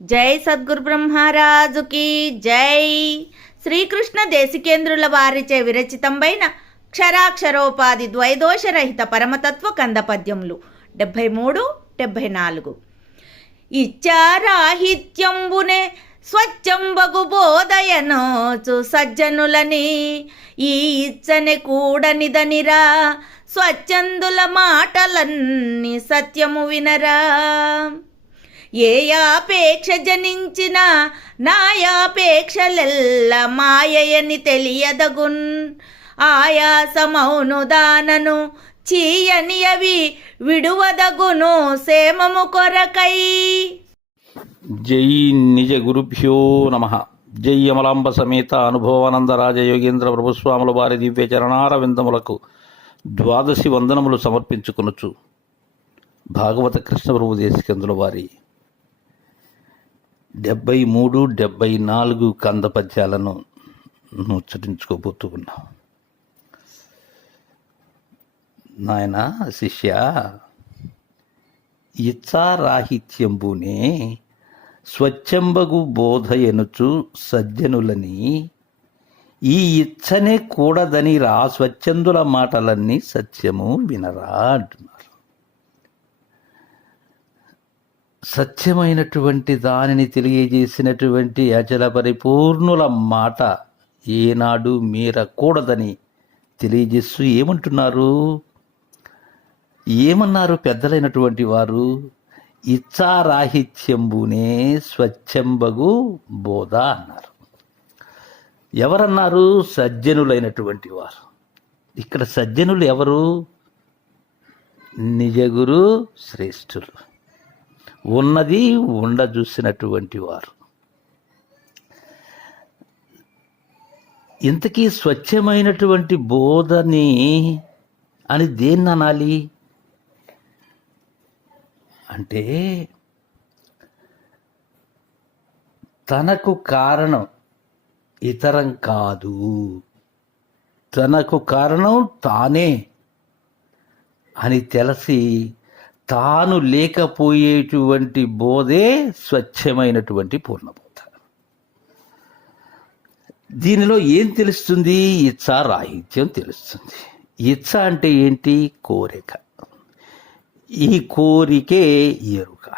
జై సద్గురు బ్రహ్మరాజుకి జై. శ్రీకృష్ణ దేశికేంద్రుల వారిచే విరచితంబైన క్షరాక్షరోపాధి ద్వైదోషరహిత పరమతత్వ కంద పద్యములు డెబ్భై మూడు డెబ్భై నాలుగు ఇచ్చారాహిత్యంబునే స్వచ్ఛంబగు బోధయనోచు సజ్జనులని ఈ ఇచ్చని కూడనిదనిరా స్వచ్ఛందుల మాటలన్నీ సత్యము వినరా. ఏ యాపేక్ష జనించిన నాయాపేక్షలెల్ల మాయయని తెలియదగున్. ఆయాసమౌను దానను చీయని అవి విడువదగును సేమము కొరకై. జై నిజ గురుభ్యో నమ. జై అమలాంబ సమేత అనుభవానంద రాజయోగేంద్ర ప్రభుస్వాముల వారి దివ్య చరణార విందములకు ద్వాదశి వందనములు సమర్పించుకొనొచ్చు భాగవత కృష్ణ ప్రభు దేశికందుల వారి డెబ్బై మూడు డెబ్బై నాలుగు కంద పద్యాలను ముచ్చటించుకోబోతూ ఉన్నాం నాయన శిష్య ఇచ్చారాహిత్యంబునే స్వచ్ఛంబగు బోధ ఎనుచు సజ్జనులని ఈ ఇచ్చనే కూడదని రా స్వచ్ఛందుల మాటలన్నీ సత్యము వినరా అంటున్నారు. సత్యమైనటువంటి దానిని తెలియజేసినటువంటి అచల పరిపూర్ణుల మాట ఏనాడు మీరకూడదని తెలియజేస్తూ ఏమంటున్నారు? ఏమన్నారు పెద్దలైనటువంటి వారు? ఇచ్చారాహిత్యంబునే స్వచ్ఛంబగు బోధ అన్నారు. ఎవరన్నారు? సజ్జనులైనటువంటి వారు. ఇక్కడ సజ్జనులు ఎవరు? నిజగురు శ్రేష్ఠులు. ఉన్నది ఉండ చూసినటువంటి వారు. ఇంతకీ స్వచ్ఛమైనటువంటి బోధని అని దేన్ని అనాలి? అంటే తనకు కారణం ఇతరం కాదు. తనకు కారణం తానే అని తెలిసి తాను లేకపోయేటువంటి బోధే స్వచ్ఛమైనటువంటి పూర్ణబోధ. దీనిలో ఏం తెలుస్తుంది? ఇచ్చ రాహిత్యం తెలుస్తుంది. ఇచ్చ అంటే ఏంటి? కోరిక. ఈ కోరికే ఎరుక.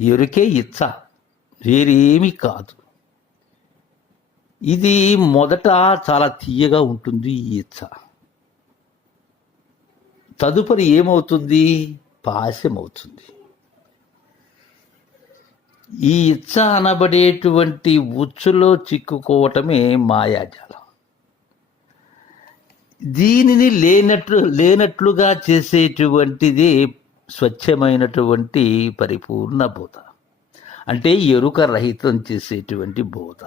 ఎరుకే ఇచ్చ. వేరేమీ కాదు. ఇది మొదట చాలా తీయగా ఉంటుంది ఈ ఇచ్చ. తదుపరి ఏమవుతుంది? పాశమవుతుంది. ఈ ఇచ్చ అనబడేటువంటి ఉచ్చులో చిక్కుకోవటమే మాయాజాలం. దీనిని లేనట్లు లేనట్లుగా చేసేటువంటిది స్వచ్ఛమైనటువంటి పరిపూర్ణ బోధ. అంటే ఎరుక రహితం చేసేటువంటి బోధ.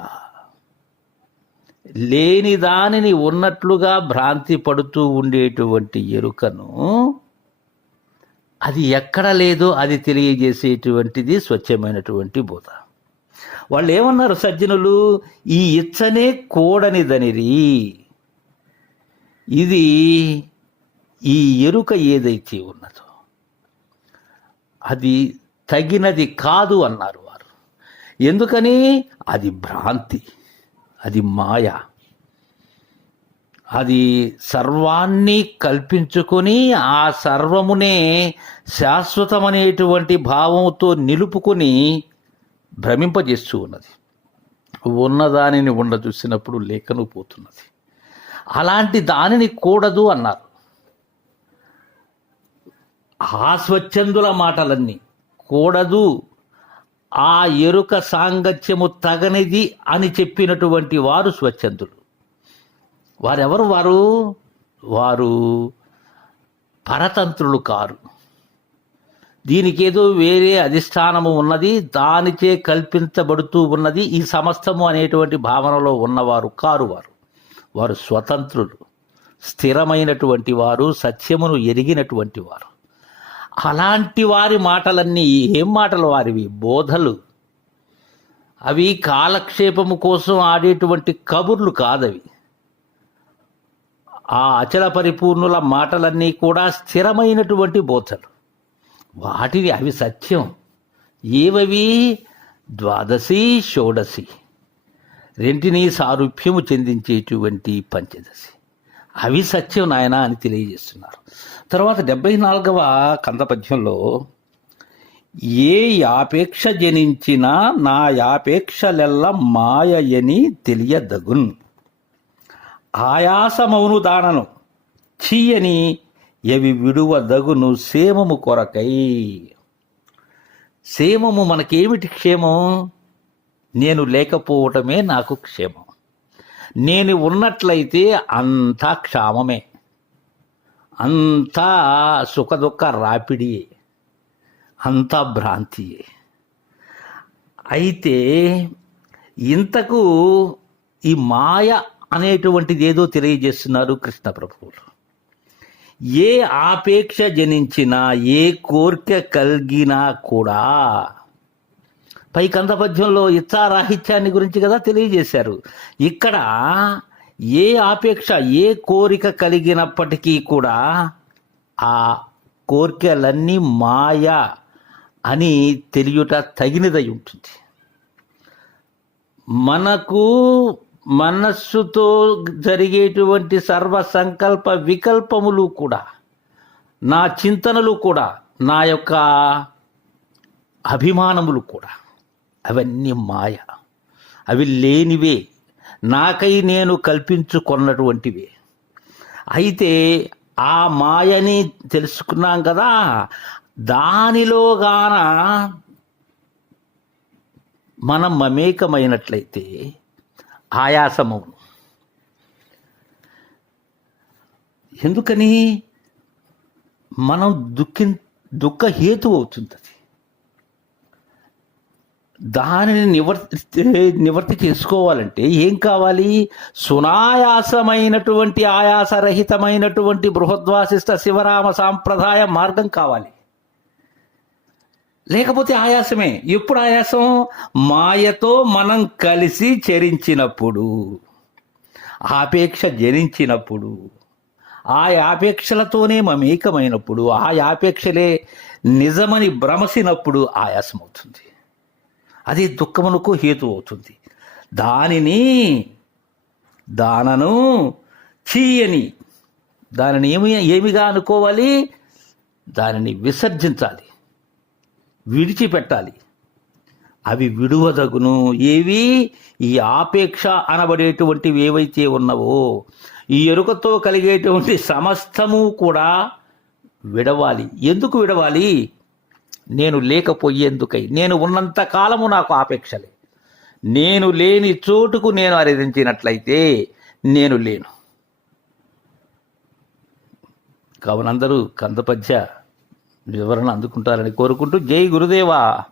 లేని దానిని ఉన్నట్లుగా భ్రాంతి పడుతూ ఉండేటువంటి ఎరుకను అది ఎక్కడ లేదో అది తెలియజేసేటువంటిది స్వచ్ఛమైనటువంటి బోధ. వాళ్ళు ఏమన్నారు సజ్జనులు? ఈ ఇచ్చనే కూడనిదనిరి ఇది ఈ ఎరుక ఏదైతే ఉన్నదో అది తగినది కాదు అన్నారు వారు. ఎందుకని? అది భ్రాంతి. అది మాయ. అది సర్వాన్ని కల్పించుకొని ఆ సర్వమునే శాశ్వతమనేటువంటి భావంతో నిలుపుకొని భ్రమింపజేస్తూ ఉన్నది. ఉన్నదానిని ఉండ చూసినప్పుడు లేఖను పోతున్నది. అలాంటి దానిని కూడదు అన్నారు. ఆ స్వచ్ఛందుల మాటలన్నీ కూడదు ఆ ఎరుక సాంగత్యము తగనిది అని చెప్పినటువంటి వారు స్వచ్ఛందులు. వారెవరు వారు? వారు పరతంత్రులు కారు. దీనికి ఏదో వేరే అధిష్టానము ఉన్నది దానిచే కల్పించబడుతూ ఉన్నది ఈ సమస్తము అనేటువంటి భావనలో ఉన్నవారు కారు వారు. వారు స్వతంత్రులు స్థిరమైనటువంటి వారు సత్యమును ఎరిగినటువంటి వారు. అలాంటి వారి మాటలన్నీ ఏం మాటలు వారివి? బోధలు. అవి కాలక్షేపము కోసం ఆడేటువంటి కబుర్లు కాదవి. ఆ అచల పరిపూర్ణుల మాటలన్నీ కూడా స్థిరమైనటువంటి బోధలు. వాటిని అవి సత్యం. ఏవవి? ద్వాదశి షోడశి. రెంటిని సారూప్యము చెందించేటువంటి పంచదశి. అవి సత్యం నాయన అని తెలియజేస్తున్నారు. తర్వాత డెబ్బై నాలుగవ కందపద్యంలో ఏ యాపేక్ష జనించినా నా యాపేక్షలెల్ల మాయయని తెలియదగున్. ఆయాసమౌను దానను చీయని ఎవి విడువదగును సేమము కొరకై. సేమము మనకేమిటి క్షేమం? నేను లేకపోవటమే నాకు క్షేమం. నేను ఉన్నట్లయితే అంతా క్షామమే. అంతా సుఖదుఖ రాపిడియే అంతా భ్రాంతియే అయితే ఇంతకు ఈ మాయ అనేటువంటిది ఏదో తెలియజేస్తున్నారు కృష్ణ ప్రభువులు. ఏ ఆపేక్ష జనించినా ఏ కోరిక కలిగినా కూడా పై కందపద్యంలో ఇచ్చారాహిత్యాన్ని గురించి కదా తెలియజేశారు. ఇక్కడ ఏ ఆపేక్ష ఏ కోరిక కలిగినప్పటికీ కూడా ఆ కోరికలన్నీ మాయా అని తెలియట తగినదై ఉంటుంది. మనకు మనస్సుతో జరిగేటువంటి సర్వ సంకల్ప వికల్పములు కూడా నా చింతనలు కూడా నా యొక్క అభిమానములు కూడా అవన్నీ మాయ. అవి లేనివే నాకై నేను కల్పించుకున్నటువంటివి. అయితే ఆ మాయని తెలుసుకున్నాం కదా దానిలోగాన మనం మమేకమైనట్లయితే ఆయాసమవును ఎందుకని? మనం దుఃఖి దుఃఖహేతు అవుతుంది అది దానిని నివర్తి నివర్తి చేసుకోవాలంటే ఏం కావాలి? సునాయాసమైనటువంటి ఆయాసరహితమైనటువంటి బృహద్వాసిష్ట శివరామ సాంప్రదాయ మార్గం కావాలి. లేకపోతే ఆయాసమే. ఎప్పుడు ఆయాసం? మాయతో మనం కలిసి చరించినప్పుడు ఆపేక్ష జనించినప్పుడు. ఆ ఆపేక్షలతోనే మమేకమైనప్పుడు ఆ ఆపేక్షలే నిజమని భ్రమసినప్పుడు ఆయాసం అవుతుంది అది దుఃఖమునకు హేతు అవుతుంది. దానిని దానను చీయని దానిని ఏమి ఏమిగా అనుకోవాలి? దానిని విసర్జించాలి విడిచిపెట్టాలి. అవి విడువదగును. ఏవి? ఈ ఆపేక్ష అనబడేటువంటివి ఏవైతే ఉన్నవో ఈ ఎరుకతో కలిగేటువంటి సమస్తము కూడా విడవాలి. ఎందుకు విడవాలి? నేను లేకపోయేందుకై నేను ఉన్నంత కాలము నాకు ఆపేక్షలే. నేను లేని చోటుకు నేను అరిదించినట్లయితే నేను లేను. కావునందరూ కందపద్య వివరణ అందుకుంటారని కోరుకుంటూ జై గురుదేవా.